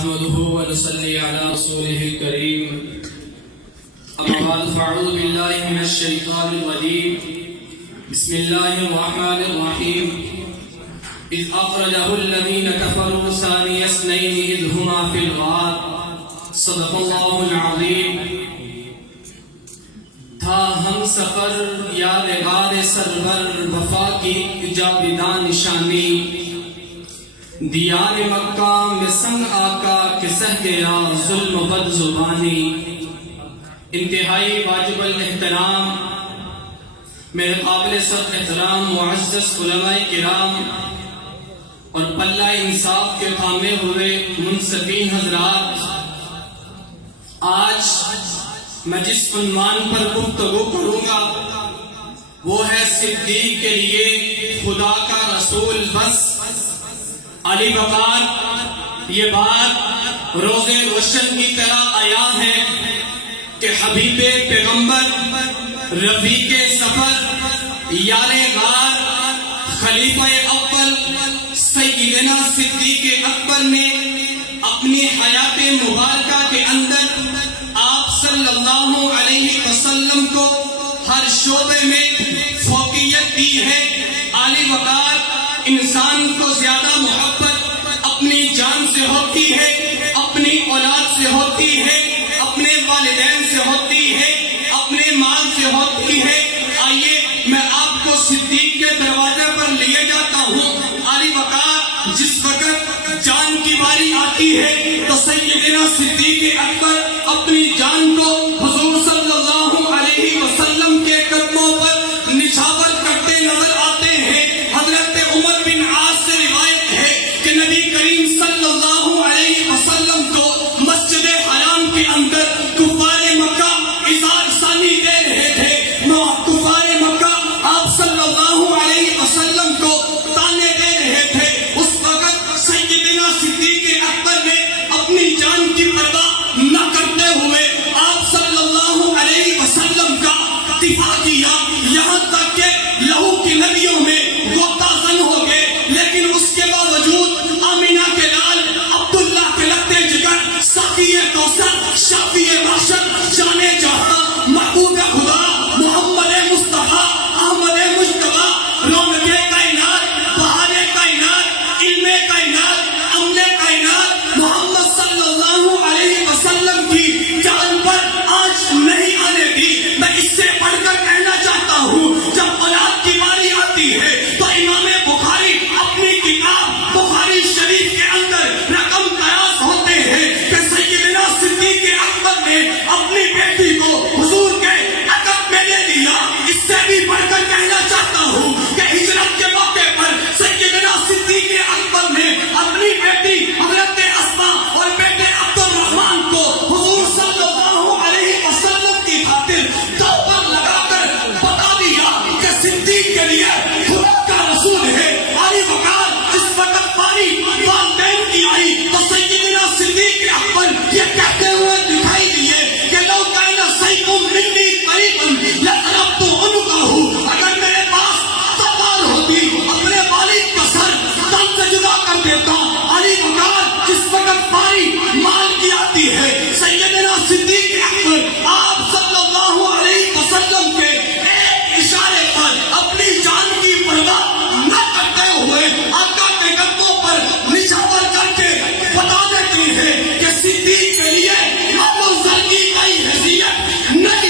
نحمده ونصلي على رسوله الكريم أما بعد فأعوذ بالله من الشيطان الرجيم بسم الله الرحمن الرحيم إذ أخرجه الذين كفروا ثاني اثنين إذ هما في الغار صدق الله العظيم تھا ہم سفر یاد غار سرور وفا کی جاوداں نشانی دیار مکہ میں سنگ آقا کے سہ گیا ظلم بد زبانی انتہائی واجب الاحترام میرے قابل صد احترام معزز علماء کرام اور پلہ انصاف کے تھامے ہوئے منصفین حضرات، آج میں جس عنوان پر گفتگو کروں گا وہ ہے صدیق کے لیے خدا کا رسول بس علی وقار۔ یہ بات روز روشن کی طرح آیا ہے کہ حبیب پیغمبر، رفیق سفر، یار غار، خلیفہ اول سیدنا صدیق اکبر نے اپنی حیات مبارکہ کے اندر آپ صلی اللہ علیہ وسلم کو ہر شعبے میں فوقیت دی ہے۔ علی وقار انسان کو زیادہ محبت اپنی جان سے ہوتی ہے، اپنی اولاد سے ہوتی ہے، اپنے والدین سے ہوتی ہے، اپنے مال سے ہوتی ہے۔ آئیے میں آپ کو صدیق کے دروازے پر لیے جاتا ہوں۔ علی وقار جس وقت جان کی باری آتی ہے تو سیدنا صدیق اکبر اپنی جان کو حضور صلی اللہ علیہ وسلم کے قدموں پر نچھاور کرتے نظر آتے ہیں۔ حضرت عمر بن عاص سے روایت ہے کہ نبی کریم صلی اللہ علیہ وسلم کو مسجد حرام کے اندر کفار مکہ اظہار ثانی دے رہے تھے۔ کفار مکہ آپ صلی اللہ علیہ وسلم کو تانے دے رہے تھے۔ اس وقت سیدنا صدیق اکبر نے اپنی جان کی پرواہ نہ کرتے ہوئے آپ صلی اللہ علیہ وسلم کا دفاع کیا، یہاں تک کہ لہو کی ندیوں میں غوطہ زن ہو گئے، لیکن اس کے باوجود آمینہ کے لال عبداللہ کے لگتے جگر، ساقی کوثر، شافی محشر، جانے جہاں، محبوب خدا، محمد مصطفیٰ، احمد مجتبیٰ، رونق کائنات، بہار کائنات، علم کائنات، امن کائنات، محمد صلی اللہ علیہ وسلم کی جان پر آج نہیں آنے دی۔ میں اس سے پڑھ کر کہنا چاہتا ہوں، جب اولاد کی باری آتی ہے تو امام بخاری اپنی کتاب بخاری شریف کے اندر رقم قیاس ہوتے ہیں کہ سیدنا صدیق اکبر نے اپنی بیٹی کو حضور کے عقب میں دے دیا۔ اس سے بھی پڑھ کر کہنا چاہتا ہوں کہ ہجرت کے موقع پر سیدنا صدیق اکبر نے اپنی بیٹی حضرت اسماء اور بیٹے عبد الرحمن کو حضور صلی اللہ علیہ وسلم کی خاطر دو پر لگا کر بتا دیا کہ صدیق کے لیے خدا کا رسول ہے۔ علی وقار جس وقت پانی والدین کی آئی تو سیدنا صدیق اکبر یہ کہتے ہوئے دکھائی دیے کہ لو کان سیفم منی قریبا لضربت عنقہ، اگر میرے پاس تلوار ہوتی اپنے والد کا سر تن سے جدا کر دیتا۔ علی وقار جس وقت پانی مال کی آتی ہے، سیدنا صدیق اکبر آپ صلی اللہ علیہ وسلم کے ایک اشارے پر اپنی جان کی پرواہ نہ کرتے ہوئے آقا کے قدموں پر نچھاور کر کے بتا دیتی ہے کہ صدیق کے لیے مال و زر کی کوئی حیثیت نہیں